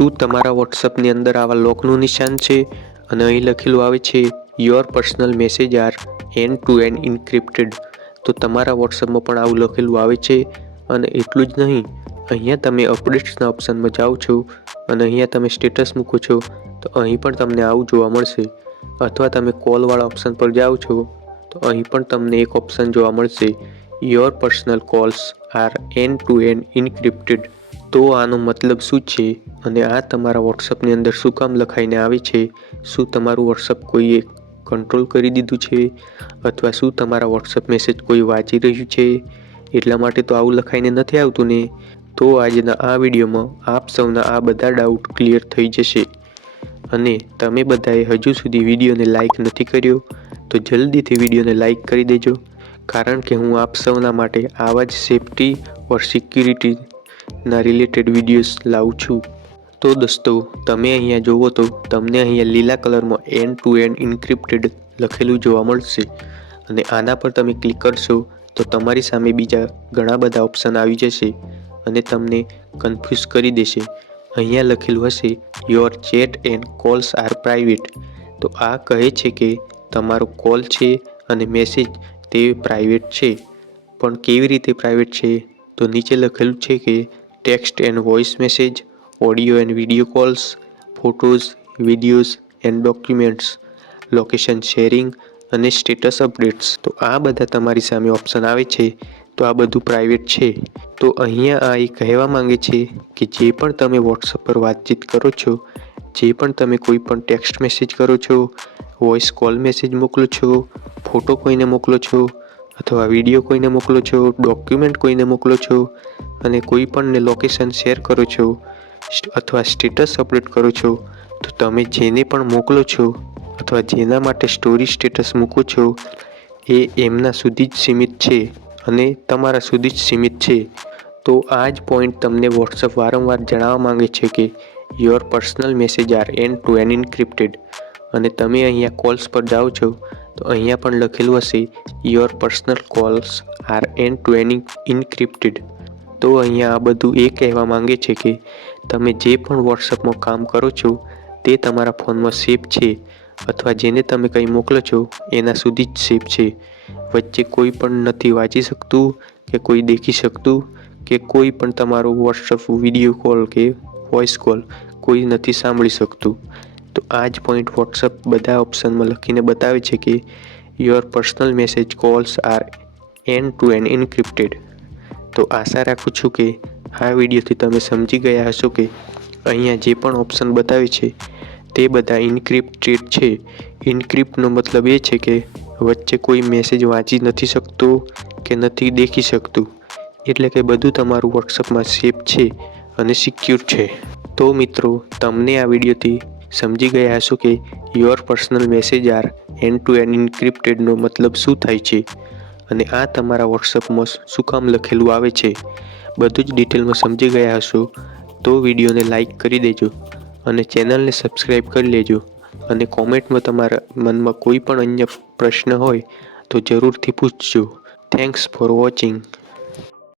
શું તમારા વોટ્સઅપની અંદર આવા લોકનું નિશાન છે અને અહીં લખેલું આવે છે your personal message are end to end encrypted? તો તમારા વોટ્સઅપમાં પણ આવું લખેલું આવે છે. અને એટલું જ નહીં, અહીંયા તમે અપડેટ્સના ઓપ્શનમાં જાઓ છો અને અહીંયા તમે સ્ટેટસ મૂકો છો તો અહીં પણ તમને આવું જોવા મળશે. અથવા તમે કોલવાળા ઓપ્શન પર જાઓ છો તો અહીં પણ તમને એક ઓપ્શન જોવા મળશે your personal calls are end to end encrypted. તો આનો મતલબ શું છે અને આ તમારા વોટ્સઅપની અંદર શું કામ લખાઈને આવે છે? શું તમારું વોટ્સઅપ કોઈએ કંટ્રોલ કરી દીધું છે અથવા શું તમારા વોટ્સઅપ મેસેજ કોઈ વાંચી રહ્યું છે એટલા માટે તો આવું લખાઈને નથી આવતું ને? તો આજના આ વિડીયોમાં આપ સૌના આ બધા ડાઉટ ક્લિયર થઈ જશે. અને તમે બધાએ હજુ સુધી વિડીયોને લાઇક નથી કર્યો તો જલ્દીથી વિડીયોને લાઇક કરી દેજો, કારણ કે હું આપ સૌના માટે આવા જ સેફટી ઓર સિક્યુરિટીના રિલેટેડ વિડીયોઝ લાવું છું. તો દોસ્તો, તમે અહીંયા જુઓ તો તમને અહીંયા લીલા કલરમાં એન્ડ ટુ એન્ડ ઇન્ક્રિપ્ટેડ લખેલું જોવા મળશે અને આના પર તમે ક્લિક કરશો તો તમારી સામે બીજા ઘણા બધા ઓપ્શન આવી જશે અને તમને કન્ફ્યુઝ કરી દેશે. અહીંયા લખેલું હશે your chat and calls are private. તો આ કહે છે કે તમારો કોલ છે અને મેસેજ તે પ્રાઇવેટ છે. પણ કેવી રીતે પ્રાઇવેટ છે? તો નીચે લખેલું છે કે text and voice message, audio and video calls, photos, videos and documents, location sharing અને સ્ટેટસ અપડેટ્સ. તો આ બધા તમારી સામે ઓપ્શન આવે છે તો આ બધું પ્રાઇવેટ છે. તો અહીંયા આ એ કહેવા માંગે છે કે જે પણ તમે વોટ્સઅપ પર વાતચીત કરો છો, જે પણ તમે કોઈ પણ ટેક્સ્ટ મેસેજ કરો છો, વોઇસ કોલ મેસેજ મોકલો છો, ફોટો કોઈને મોકલો છો અથવા વિડીયો કોઈને મોકલો છો, ડોક્યુમેન્ટ કોઈને મોકલો છો અને કોઈ પણને લોકેશન શેર કરો છો અથવા સ્ટેટસ અપડેટ કરો છો, તો તમે જેને પણ મોકલો છો અથવા જેના માટે સ્ટોરી સ્ટેટસ મૂકો છો એ એમના સુધી જ સીમિત છે અને તમારા સુધી જ સીમિત છે. તો આ જ પોઈન્ટ તમને વોટ્સઅપ વારંવાર જણાવવા માંગે છે કે your personal message are end to end encrypted. અને તમે અહીંયા કોલ્સ પર જાઓ છો તો અહીંયા પણ લખેલું હશે your personal calls are end to end encrypted. તો અહીંયા આ બધું એ કહેવા માંગે છે કે તમે જે પણ વોટ્સઅપમાં કામ કરો છો તે તમારા ફોનમાં સેફ છે અથવા જેને તમે કંઈ મોકલો છો એના સુધી જ સેફ છે. વચ્ચે કોઈ પણ નથી વાંચી શકતું કે કોઈ દેખી શકતું કે કોઈ પણ તમારો વોટ્સઅપ વિડીયો કોલ કે વોઇસ કોલ કોઈ નથી સાંભળી શકતું. તો આ જ પોઈન્ટ વોટ્સઅપ બધા ઓપ્શનમાં લખીને બતાવે છે કે your personal message calls are end to end encrypted. તો આશા રાખું છું કે આ વિડીયોથી તમે સમજી ગયા હશો કે અહીંયા જે પણ ઓપ્શન બતાવે છે તે બધા ઇન્ક્રિપ્ટેડ છે. ઇન્ક્રિપ્ટનો મતલબ એ છે કે વચ્ચે કોઈ મેસેજ વાંચી નથી શકતો કે નથી દેખી શકતું, એટલે કે બધું તમારું વોટ્સઅપમાં સેફ છે અને સિક્યોર છે. તો મિત્રો, તમને આ વિડીયોથી સમજી ગયા હશો કે your personal message are end to end ઇન્ક્રિપ્ટેડનો મતલબ શું થાય છે અને આ તમારા વોટ્સઅપમાં શું કામ લખેલું આવે છે. બધું જ ડિટેલમાં સમજી ગયા હશો તો વિડીયોને લાઇક કરી દેજો અને ચેનલને સબસ્ક્રાઈબ કરી લેજો અને કોમેન્ટમાં તમારા મનમાં કોઈ પણ અન્ય પ્રશ્ન હોય તો જરૂરથી પૂછજો. Thanks for watching.